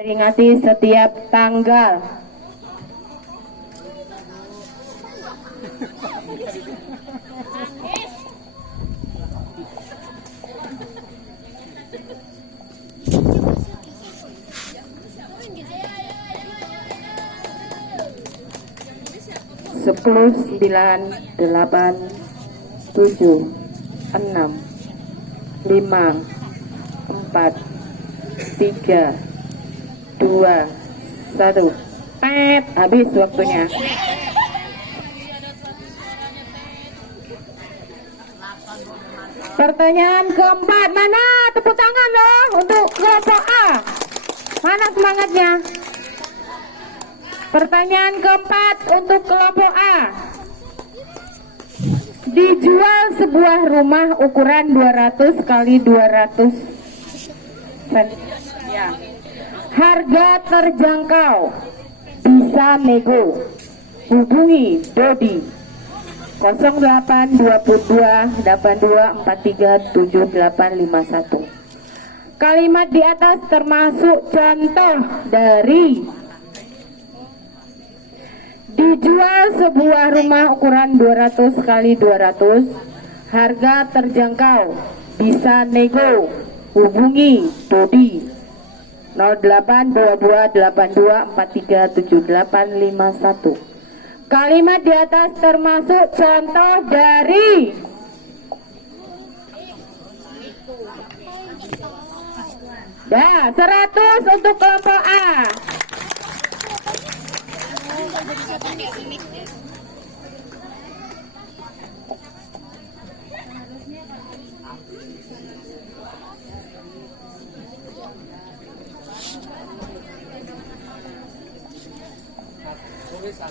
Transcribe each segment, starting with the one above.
Peringati setiap tanggal. Sepuluh, 9, 8, 7, 6, 5, 4, 3, 2, 1. Pet, habis waktunya. Pertanyaan keempat, mana tepuk tangan dong untuk kelompok A? Mana semangatnya? Pertanyaan keempat untuk kelompok A. Dijual sebuah rumah ukuran 200 kali 200 ya. Harga terjangkau, bisa nego. Hubungi Dodi 0822 82 43 7851. Kalimat di atas termasuk contoh dari dijual sebuah rumah ukuran 200 kali 200, harga terjangkau, bisa nego. Hubungi Dodi 0822 82 43 7851. Kalimat di atas termasuk contoh dari ya, 100 untuk kelompok A.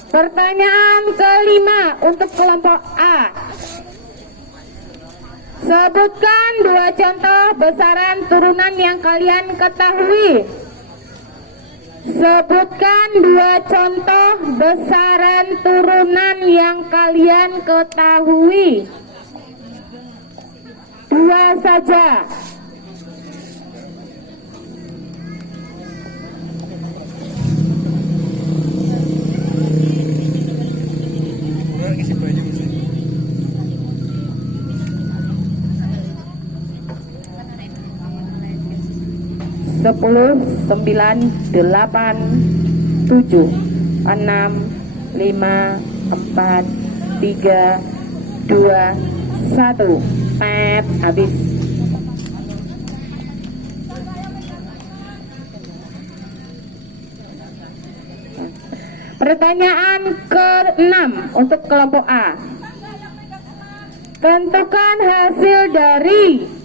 Pertanyaan kelima untuk kelompok A. Sebutkan dua contoh besaran turunan yang kalian ketahui. Sebutkan dua contoh besaran turunan yang kalian ketahui. Dua saja. Sepuluh, 9, 8, 7, 6, 5, 4, 3, 2, 1. Pet, habis. Pertanyaan ke-6 untuk kelompok A. Tentukan hasil dari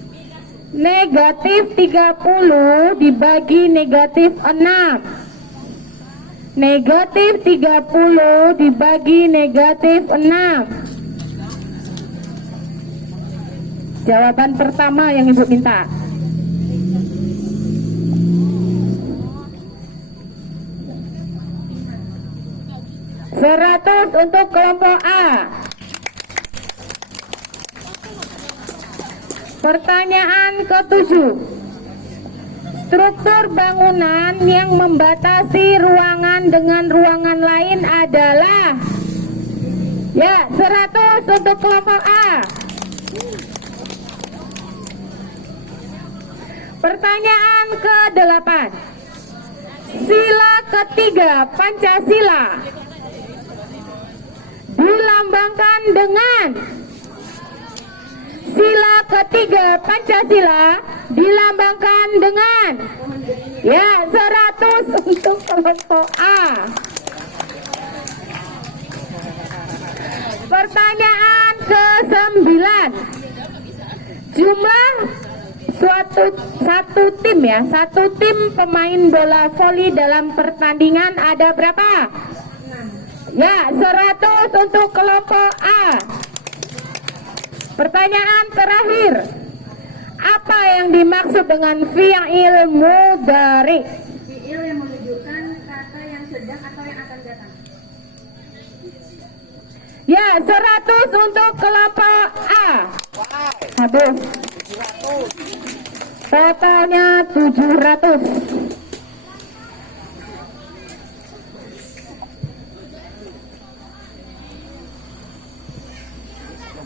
negatif 30 dibagi negatif 6. Negatif 30 dibagi negatif 6. Jawaban pertama yang Ibu minta. Seratus untuk kelompok A. Pertanyaan ke-7. Struktur bangunan yang membatasi ruangan dengan ruangan lain adalah ya, 100 untuk kelompok A. Pertanyaan ke-8. Sila ketiga Pancasila dilambangkan dengan sila ketiga Pancasila dilambangkan dengan ya, 100 untuk kelompok A. Pertanyaan ke-9. Jumlah satu tim ya, satu tim pemain bola voli dalam pertandingan ada berapa? Ya, 100 untuk kelompok A. Pertanyaan terakhir. Apa yang dimaksud dengan fi'il mudhari? Fi'il yang menunjukkan kata yang sedang atau yang akan datang. Ya, 100 untuk kelompok A. Habis. Totalnya 700.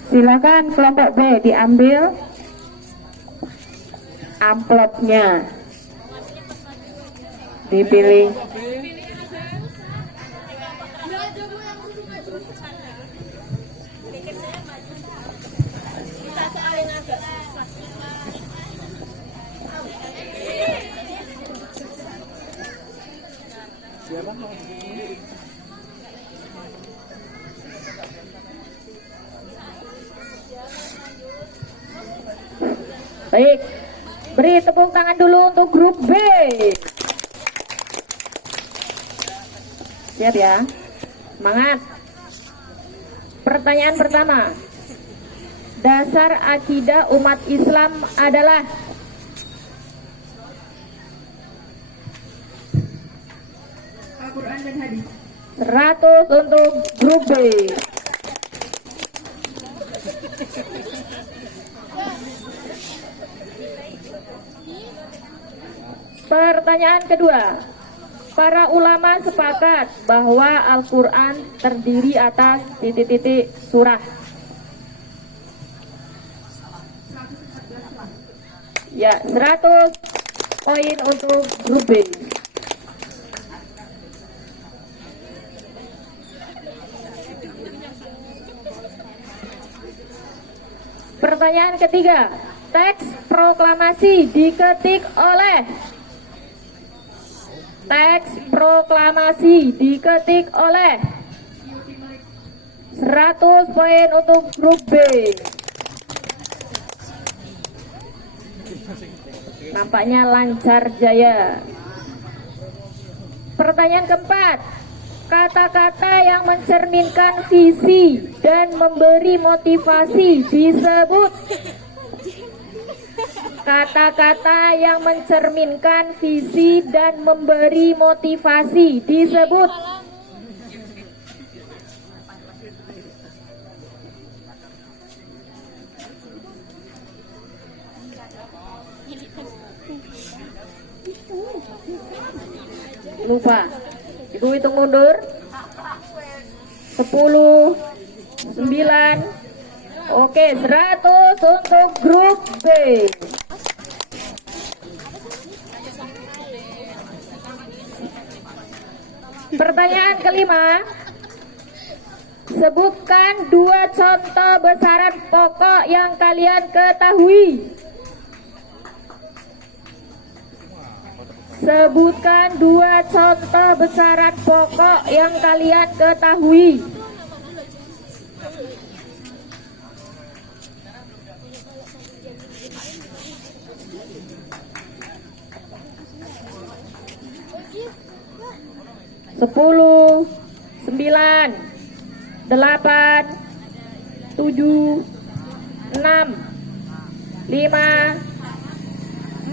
Silakan kelompok B diambil amplopnya. Dipilih. Baik, beri tepuk tangan dulu untuk grup B. Siap ya, semangat. Pertanyaan pertama, dasar akidah umat Islam adalah? Al-Quran dan hadis. 100 untuk grup B. Pertanyaan kedua, para ulama sepakat bahwa Al-Quran terdiri atas titik-titik surah. Ya, 100 poin untuk grup B. Pertanyaan ketiga, teks proklamasi diketik oleh? Teks proklamasi diketik oleh? 100 poin untuk grup B. Nampaknya lancar jaya. Pertanyaan keempat, kata-kata yang mencerminkan visi dan memberi motivasi disebut? Kata-kata yang mencerminkan visi dan memberi motivasi disebut? Lupa. Ibu hitung mundur. 10, 9. Oke, 100 untuk grup B. Pertanyaan kelima, sebutkan 2 contoh besaran pokok yang kalian ketahui. Sebutkan 2 contoh besaran pokok yang kalian ketahui. Sepuluh, 9, 8, 7, 6, 5,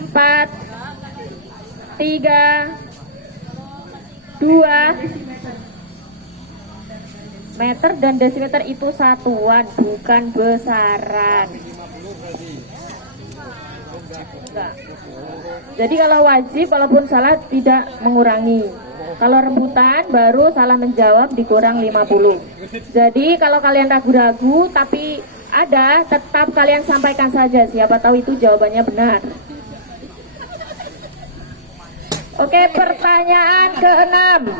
4, 3, 2. Meter dan desimeter itu satuan, bukan besaran. Enggak. Jadi kalau wajib, walaupun salah tidak mengurangi. Kalau rebutan baru salah menjawab dikurang 50. Jadi kalau kalian ragu-ragu tapi ada, tetap kalian sampaikan saja. Siapa tahu itu jawabannya benar. Oke, pertanyaan ke-6.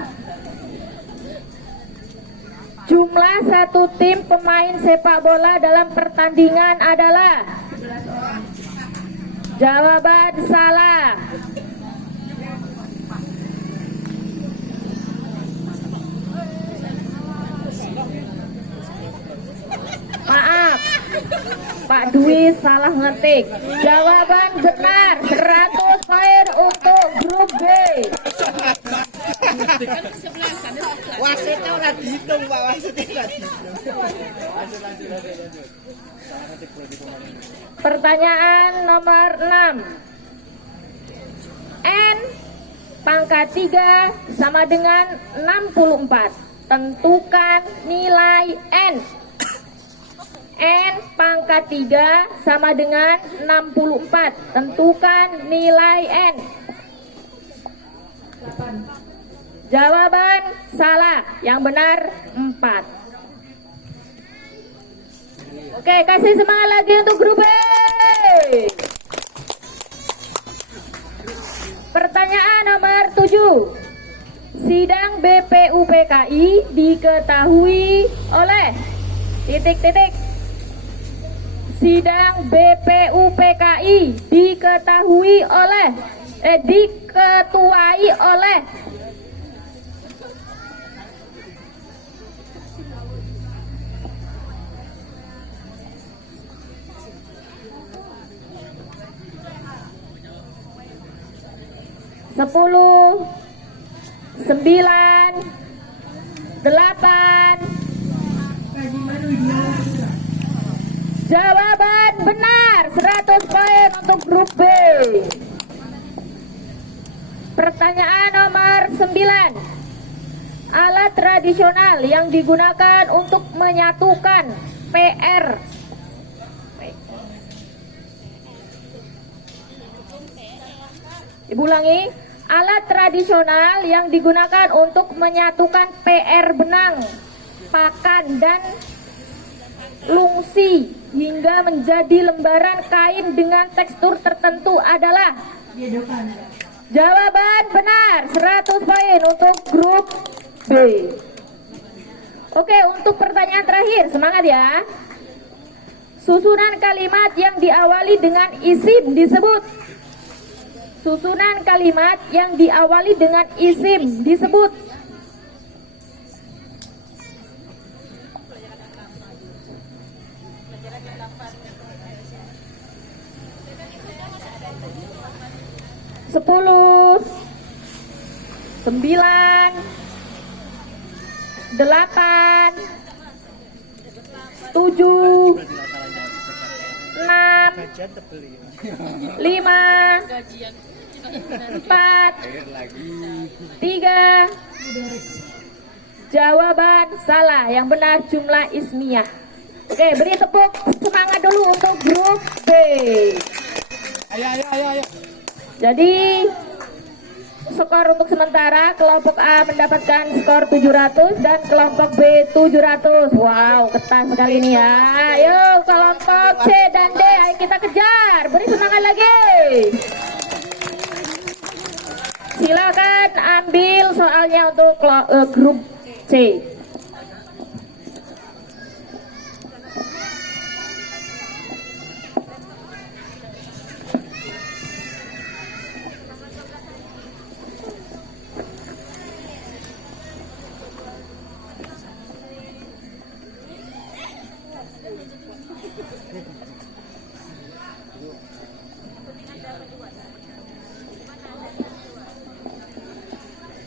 Jumlah satu tim pemain sepak bola dalam pertandingan adalah? Jawaban salah. Maaf, Pak Dwi salah ngetik. Jawaban benar, 100 poin untuk grup B. Wasitnya udah dihitung, Pak. Wasitnya udah dihitung. Pertanyaan nomor 6. N pangkat 3 sama dengan 64. Tentukan nilai N. N pangkat 3 sama dengan 64. Tentukan nilai N. Jawaban salah. Yang benar 4. Oke, kasih semangat lagi untuk grup B. Pertanyaan nomor 7. Sidang BPUPKI diketahui oleh titik-titik. Sidang BPUPKI diketuai oleh 10, 9, 8. Jawaban benar, 100 poin untuk grup B. Pertanyaan nomor 9. Alat tradisional yang digunakan untuk menyatukan PR. Ibu ulangi, alat tradisional yang digunakan untuk menyatukan PR benang, pakan, dan lungsi hingga menjadi lembaran kain dengan tekstur tertentu adalah. Jawaban benar, 100 poin untuk grup B. Oke, untuk pertanyaan terakhir, semangat ya. Susunan kalimat yang diawali dengan isim disebut. Susunan kalimat yang diawali dengan isim disebut. Sepuluh, 9, 8, 7, 6, 5, 4, 3. Jawaban salah, yang benar jumlah ismiyah. Oke, beri tepuk semangat dulu untuk grup B. Ayo. Jadi skor untuk sementara kelompok A mendapatkan skor 700 dan kelompok B 700. Wow, ketat sekali ini ya. Ayo kelompok C dan D, ayo kita kejar. Beri semangat lagi. Silakan ambil soalnya untuk grup C.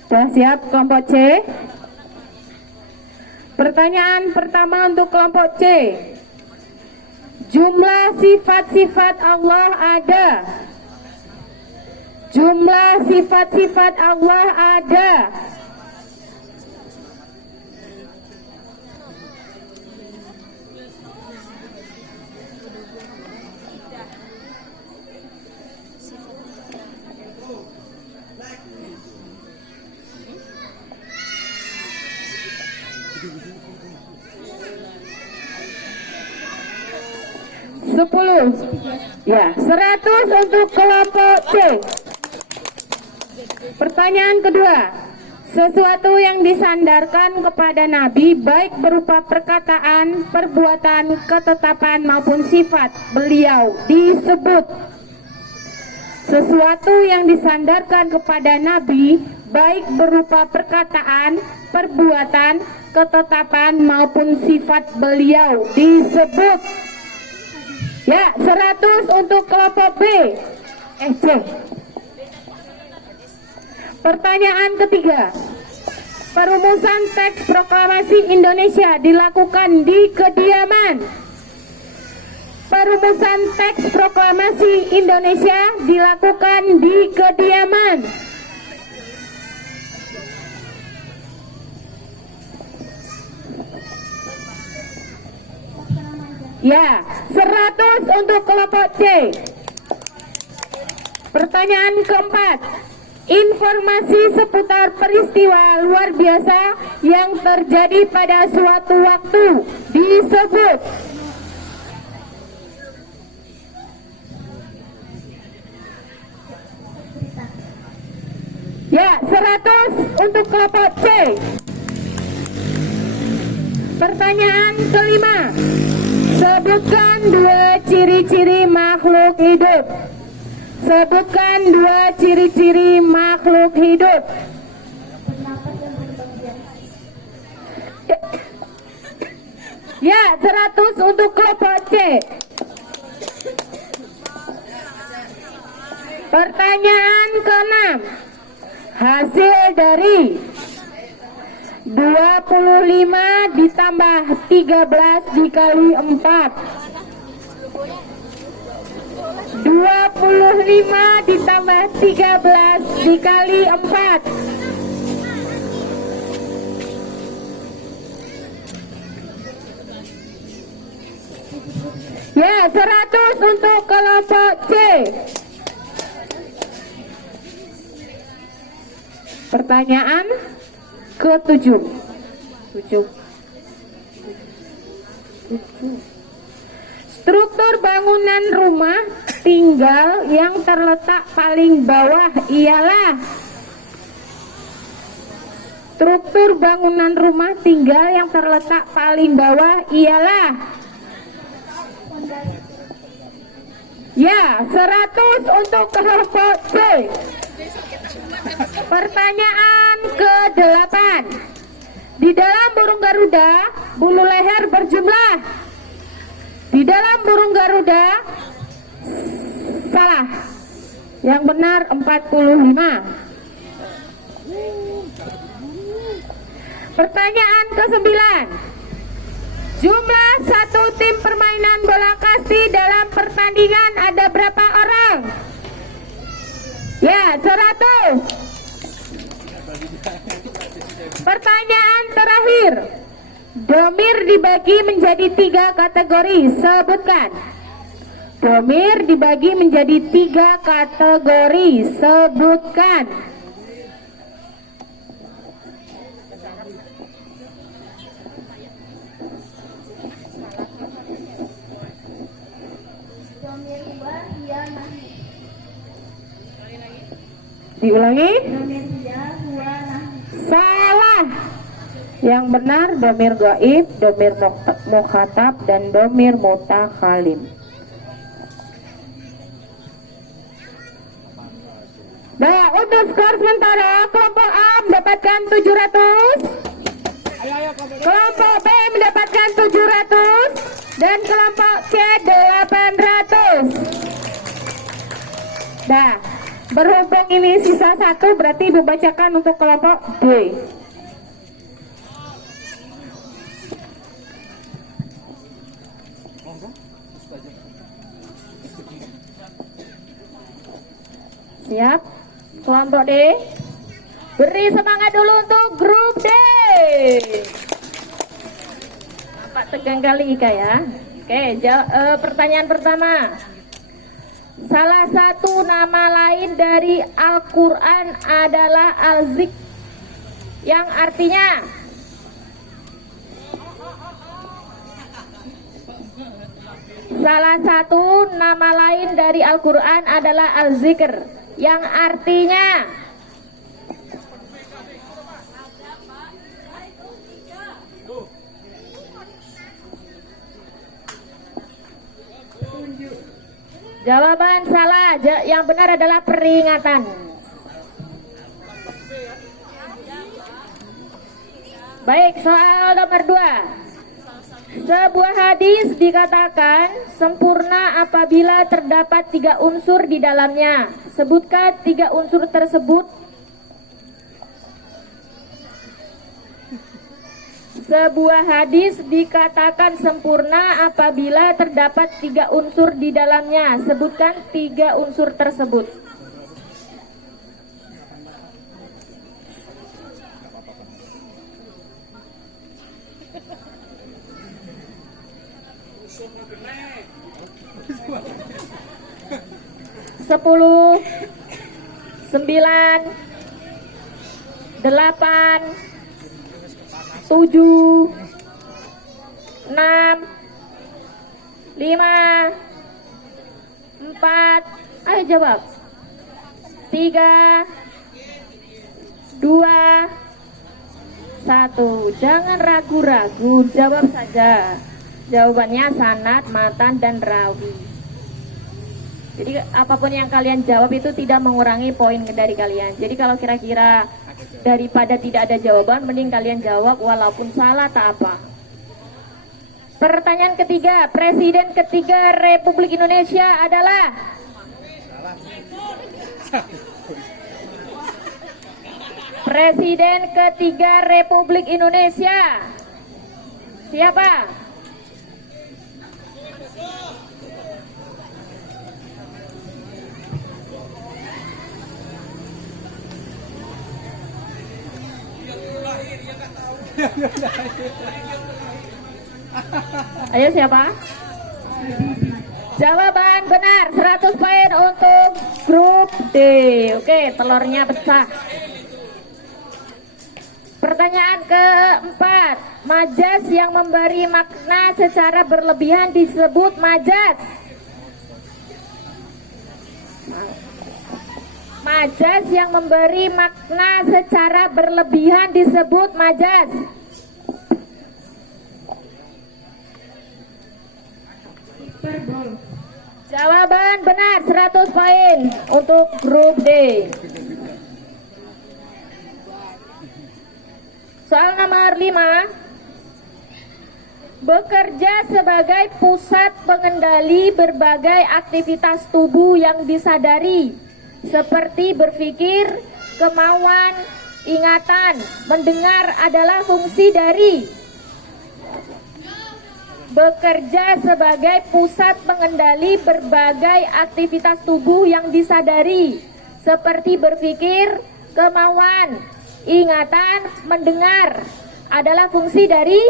Sudah siap kelompok C? Pertanyaan pertama untuk kelompok C. Jumlah sifat-sifat Allah ada. Jumlah sifat-sifat Allah ada. Sepuluh, ya, 100 untuk kelompok C. Pertanyaan kedua, sesuatu yang disandarkan kepada Nabi baik berupa perkataan, perbuatan, ketetapan maupun sifat beliau disebut. Sesuatu yang disandarkan kepada Nabi baik berupa perkataan, perbuatan, ketetapan maupun sifat beliau disebut. Ya, 100 untuk kelompok B. C. Pertanyaan ketiga. Perumusan teks proklamasi Indonesia dilakukan di kediaman. Perumusan teks proklamasi Indonesia dilakukan di kediaman. Ya, 100 untuk kelompok C. Pertanyaan keempat. Informasi seputar peristiwa luar biasa yang terjadi pada suatu waktu disebut. Ya, 100 untuk kelompok C. Pertanyaan kelima. Sebutkan 2 ciri-ciri makhluk hidup. Sebutkan 2 ciri-ciri makhluk hidup. Ya, 100 untuk kelompok C. Pertanyaan ke-6. Hasil dari 25 ditambah 13 dikali 4. 25 ditambah 13 dikali 4. Ya, 100 untuk kelompok C. Pertanyaan ke-7. 7. Struktur bangunan rumah tinggal yang terletak paling bawah ialah. Struktur bangunan rumah tinggal yang terletak paling bawah ialah. Ya, 100 untuk kelompok C. Pertanyaan ke-8. Di dalam burung Garuda, bulu leher berjumlah. Di dalam burung Garuda, salah. Yang benar 45. Pertanyaan ke-9. Jumlah satu tim permainan bola kasti dalam pertandingan ada berapa orang? Ya, 100. Pertanyaan terakhir. Domir dibagi menjadi 3 kategori. Sebutkan. Domir dibagi menjadi 3 kategori. Sebutkan. Domir dua, ia nahi. Diulangi. Domir dia, huwa nahi. Salah. Yang benar domir gaib, domir mukhatab, dan domir mutakhalim. Nah, untuk skor sementara kelompok A mendapatkan 700, kelompok B mendapatkan 700, dan kelompok C 800. Nah, berhubung ini sisa 1, berarti Ibu bacakan untuk kelompok D. Siap? Kelompok D. Beri semangat dulu untuk grup D. Nampak tegang kali Ika ya. Oke, pertanyaan pertama. Salah satu nama lain dari Al-Quran adalah Al-Zik, yang artinya salah satu nama lain dari Al-Quran adalah Al-Zikr, yang artinya jawaban salah. Yang benar adalah peringatan. Baik, soal nomor 2. Sebuah hadis dikatakan sempurna apabila terdapat 3 unsur di dalamnya. Sebutkan 3 unsur tersebut. Sebuah hadis dikatakan sempurna apabila terdapat 3 unsur di dalamnya. Sebutkan 3 unsur tersebut. Sepuluh, 9, 8, 7, 6, 5, 4, ayo jawab. 3, 2, 1. Jangan ragu-ragu, jawab saja. Jawabannya sanad, matan, dan rawi. Jadi apapun yang kalian jawab itu tidak mengurangi poin dari kalian. Jadi kalau kira-kira daripada tidak ada jawaban, mending kalian jawab walaupun salah tak apa. Pertanyaan ketiga, Presiden ketiga Republik Indonesia adalah? Presiden ketiga Republik Indonesia siapa? Ayo siapa? Jawaban benar, 100 poin untuk grup D. Oke, telurnya pecah. Pertanyaan keempat, majas yang memberi makna secara berlebihan disebut majas. Majas yang memberi makna secara berlebihan disebut majas. Hiperbol. Jawaban benar, 100 poin untuk grup D. Soal nomor 5. Bekerja sebagai pusat pengendali berbagai aktivitas tubuh yang disadari, seperti berpikir, kemauan, ingatan, mendengar adalah fungsi dari. Bekerja sebagai pusat pengendali berbagai aktivitas tubuh yang disadari, seperti berpikir, kemauan, ingatan, mendengar adalah fungsi dari.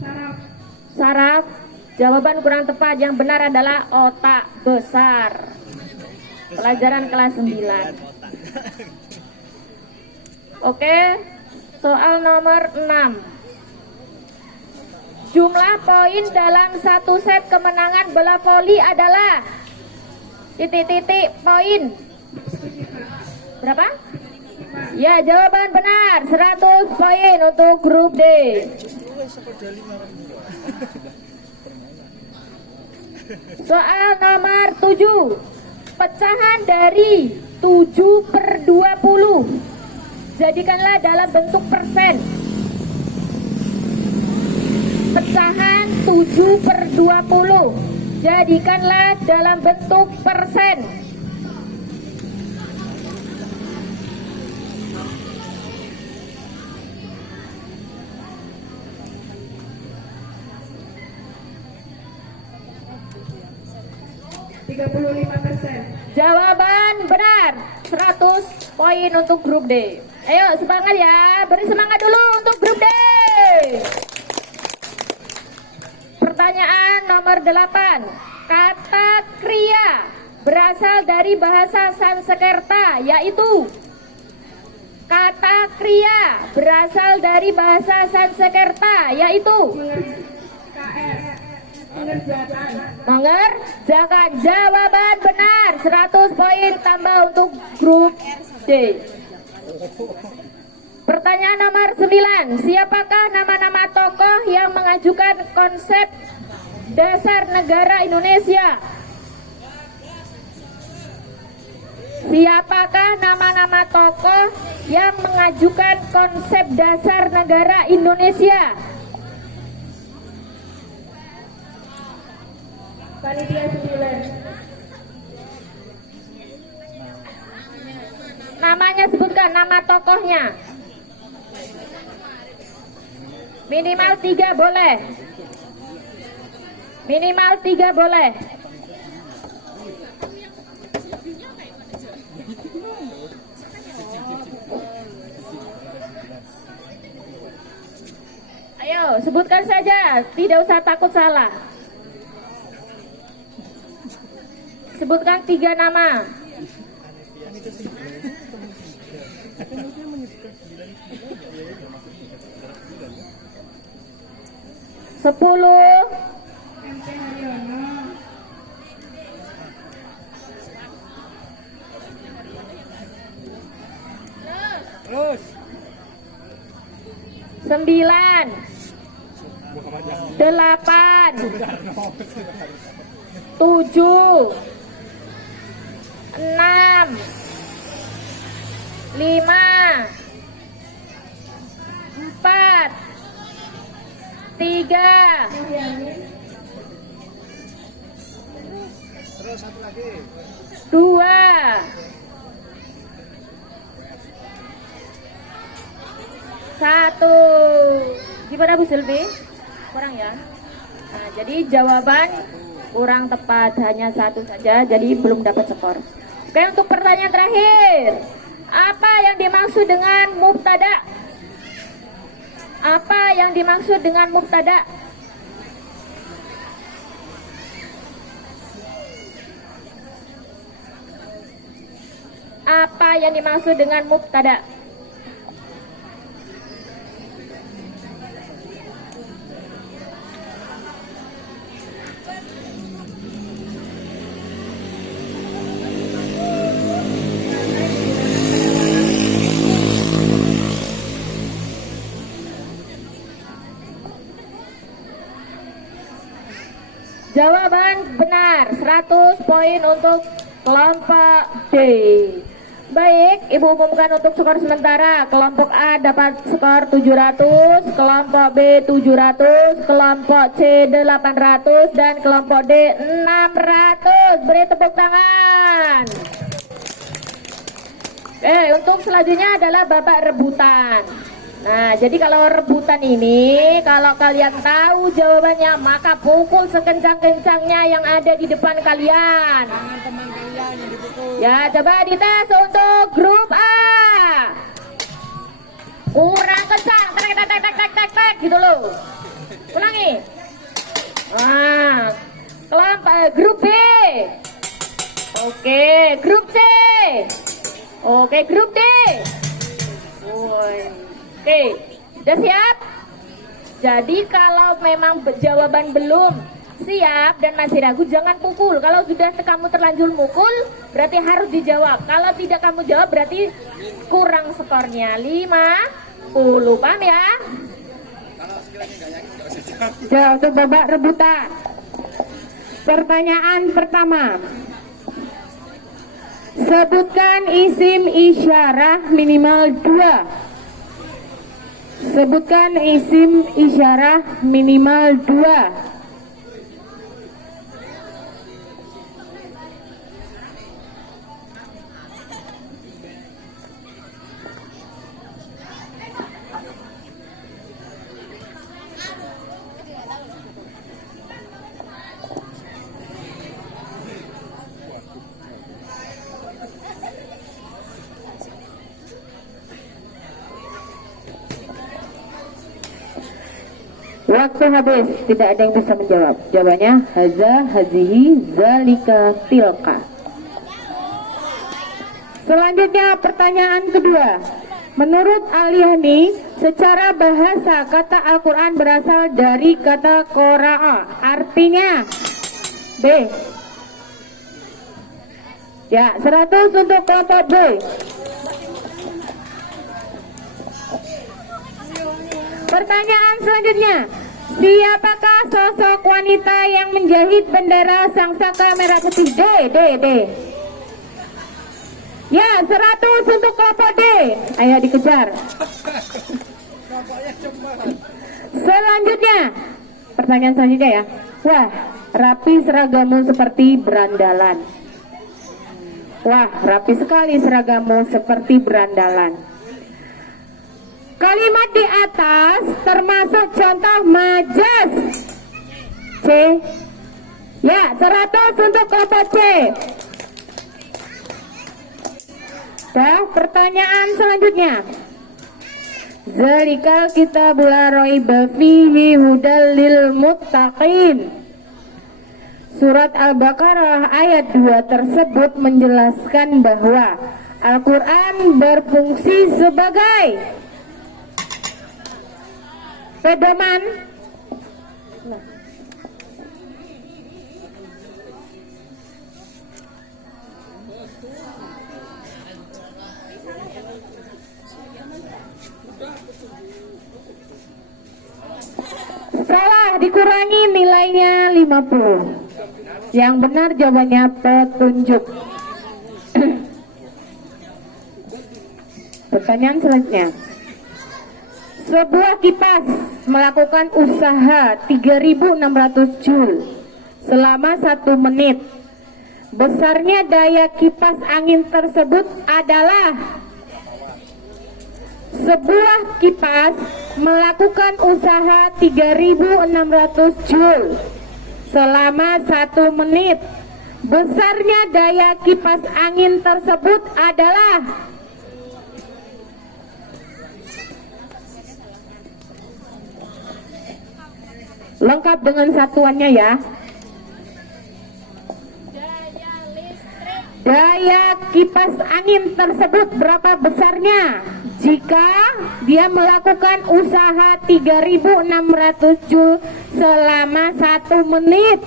Saraf. Saraf. Jawaban kurang tepat, yang benar adalah otak besar. Pelajaran kelas 9. Oke, soal nomor 6. Jumlah poin dalam satu set kemenangan bola voli adalah titik-titik poin. Berapa? Ya, jawaban benar, 100 poin untuk grup D. Soal nomor 7. Pecahan dari 7/20 jadikanlah dalam bentuk persen. Pecahan 7/20 jadikanlah dalam bentuk persen. Jawaban benar, 100 poin untuk grup D. Ayo semangat ya, beri semangat dulu untuk grup D. Pertanyaan nomor 8. Kata kriya berasal dari bahasa Sanskerta, yaitu. Kata kriya berasal dari bahasa Sanskerta, yaitu. Mengerjakan. Jawaban benar, 100 poin tambah untuk grup D. Pertanyaan nomor 9. Siapakah nama-nama tokoh yang mengajukan konsep dasar negara Indonesia? Siapakah nama-nama tokoh yang mengajukan konsep dasar negara Indonesia? Panitia 9. Namanya sebutkan, nama tokohnya. Minimal 3 boleh. Minimal 3 boleh. Ayo, sebutkan saja, tidak usah takut salah. Sebutkan 3 nama. 10, MP Haryono, 9, 8, 7, 6, 5, 4, 3, Terus satu lagi. 2, 1. Gimana Bu Silvi? Kurang ya? Nah, jadi jawaban kurang tepat, hanya 1 saja, jadi belum dapat skor. Oke, untuk pertanyaan terakhir, apa yang dimaksud dengan mubtada? Apa yang dimaksud dengan mubtada? Apa yang dimaksud dengan mubtada? Jawaban benar, 100 poin untuk kelompok D. Baik, Ibu umumkan untuk skor sementara. Kelompok A dapat skor 700, kelompok B 700, kelompok C 800, dan kelompok D 600. Beri tepuk tangan. Untuk selanjutnya adalah babak rebutan. Nah, jadi kalau rebutan ini, kalau kalian tahu jawabannya, maka pukul sekencang-kencangnya yang ada di depan kalian. Tangan teman kalian yang dipukul. Ya, coba dites untuk grup A. Kurang kencang, tek tek tek tek tek tek gitu loh. Ulangi. Nah, kelompok grup B. Oke, grup C. Oke, grup D. Woi. Oke, sudah siap? Jadi kalau memang jawaban belum siap dan masih ragu, jangan pukul. Kalau sudah kamu terlanjur mukul, berarti harus dijawab. Kalau tidak kamu jawab, berarti kurang skornya 50. Paham ya? Kalau sekiranya nggak yakin nggak usah jawab. Ya, untuk babak rebutan. Pertanyaan pertama. Sebutkan isim isyarah minimal 2. Sebutkan isim isyarah minimal 2. Waktu habis, tidak ada yang bisa menjawab. Jawabannya haza, hazihi, zalika, tilka. Selanjutnya pertanyaan kedua. Menurut Al-Yani, secara bahasa kata Al-Quran berasal dari kata qara'a. Artinya B. Ya, 100 untuk kelompok B. Pertanyaan selanjutnya, siapakah sosok wanita yang menjahit bendera Sangsaka Merah Putih? D. Ya, 100 untuk kelompok D. Ayo dikejar. Nampaknya cepat. Selanjutnya, pertanyaan selanjutnya ya. Wah, rapi seragamu seperti berandalan. Wah, rapi sekali seragamu seperti berandalan. Kalimat di atas termasuk contoh majas. C. Ya, 100 untuk kelompok C. Pertanyaan selanjutnya. Zalikal kitabul la raiba fihi hudal lil muttaqin. Surat Al-Baqarah ayat 2 tersebut menjelaskan bahwa Al-Quran berfungsi sebagai pedoman. dikurangi nilainya 50. Yang benar jawabannya petunjuk. Pertanyaan selanjutnya. Sebuah kipas melakukan usaha 3.600 joule selama 1 menit. Besarnya daya kipas angin tersebut adalah. Sebuah kipas melakukan usaha 3.600 joule selama 1 menit. Besarnya daya kipas angin tersebut adalah. Lengkap dengan satuannya ya. Daya kipas angin tersebut berapa besarnya jika dia melakukan usaha 3.600 joule selama 1 menit?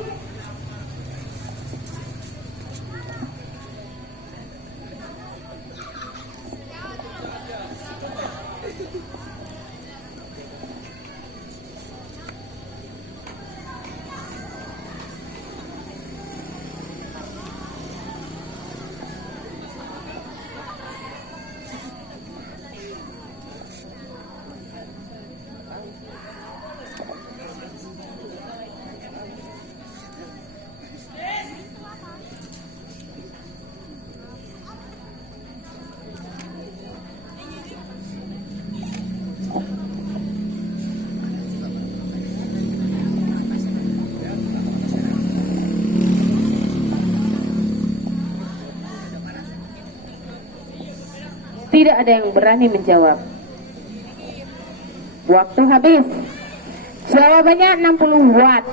Tidak ada yang berani menjawab. Waktu habis. Jawabannya 60 watt.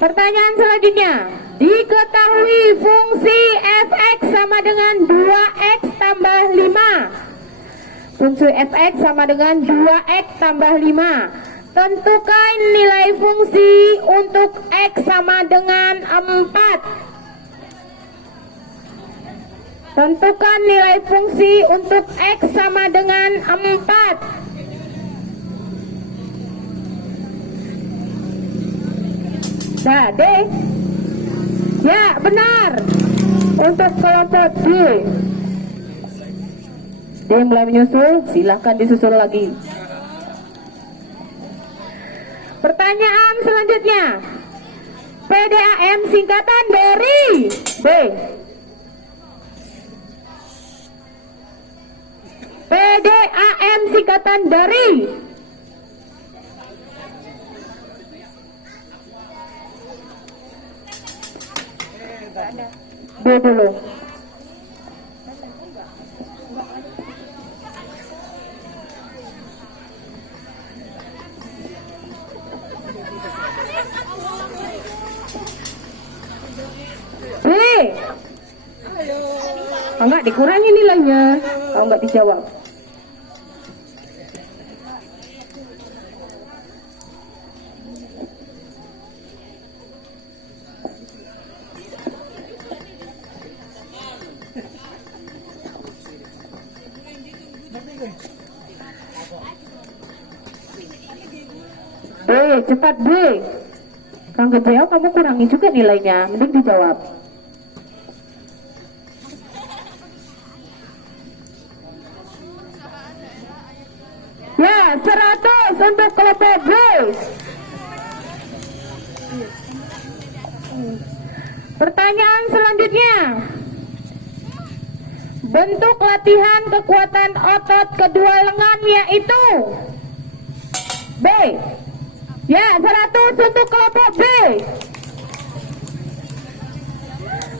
Pertanyaan selanjutnya. Diketahui fungsi fx sama dengan 2x tambah 5. Fungsi fx sama dengan 2x tambah 5. Tentukan nilai fungsi untuk x sama dengan 4. Tentukan nilai fungsi untuk x sama dengan 4. Nah, D. Ya, benar. Untuk kelompok D. D mulai menyusul, silahkan disusul lagi. Pertanyaan selanjutnya. PDAM singkatan dari B. PDAM singkatan dari B dulu. B. Enggak dikurangi nilainya kalau enggak dijawab. B, cepat B. Kalau nggak jawab kamu kurangi juga nilainya. Mending dijawab. Ya, 100 untuk kelompok B. Pertanyaan selanjutnya. Bentuk latihan kekuatan otot kedua lengan yaitu B. Ya, 100 untuk kelompok B.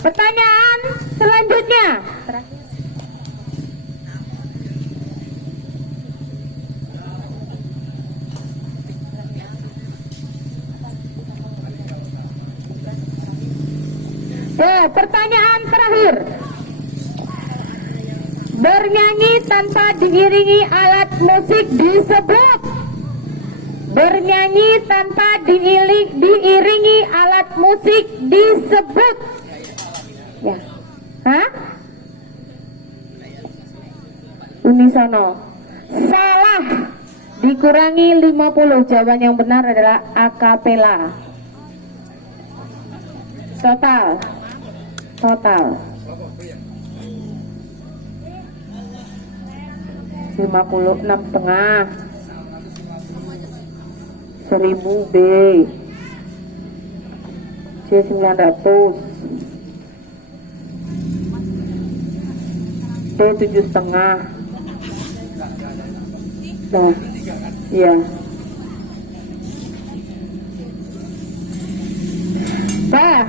Pertanyaan selanjutnya. Ya, pertanyaan terakhir. Bernyanyi tanpa diiringi alat musik disebut. Bernyanyi tanpa diiringi alat musik disebut. Ya. Hah? Unisono. Salah. dikurangi 50. Jawaban yang benar adalah akapela. Total 56,5. 1000 B C 900 D 7,5. Nah, iya. Nah,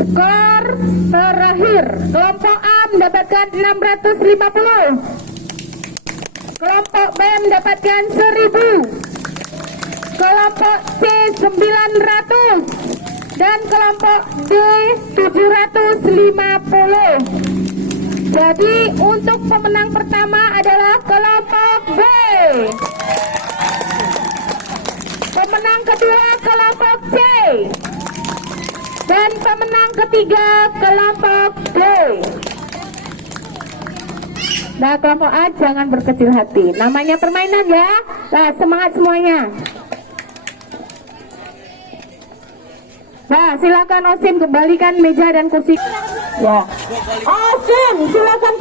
skor terakhir kelompok A mendapatkan 650, kelompok B mendapatkan 1000, kelompok C 900, dan kelompok D 750. Jadi untuk pemenang pertama adalah kelompok B. Pemenang kedua kelompok C. Dan pemenang ketiga kelompok D. Nah, kelompok A jangan berkecil hati. Namanya permainan ya. Nah, semangat semuanya. Nah, silakan Osim kembalikan meja dan kursi. Ya. Osim, silakan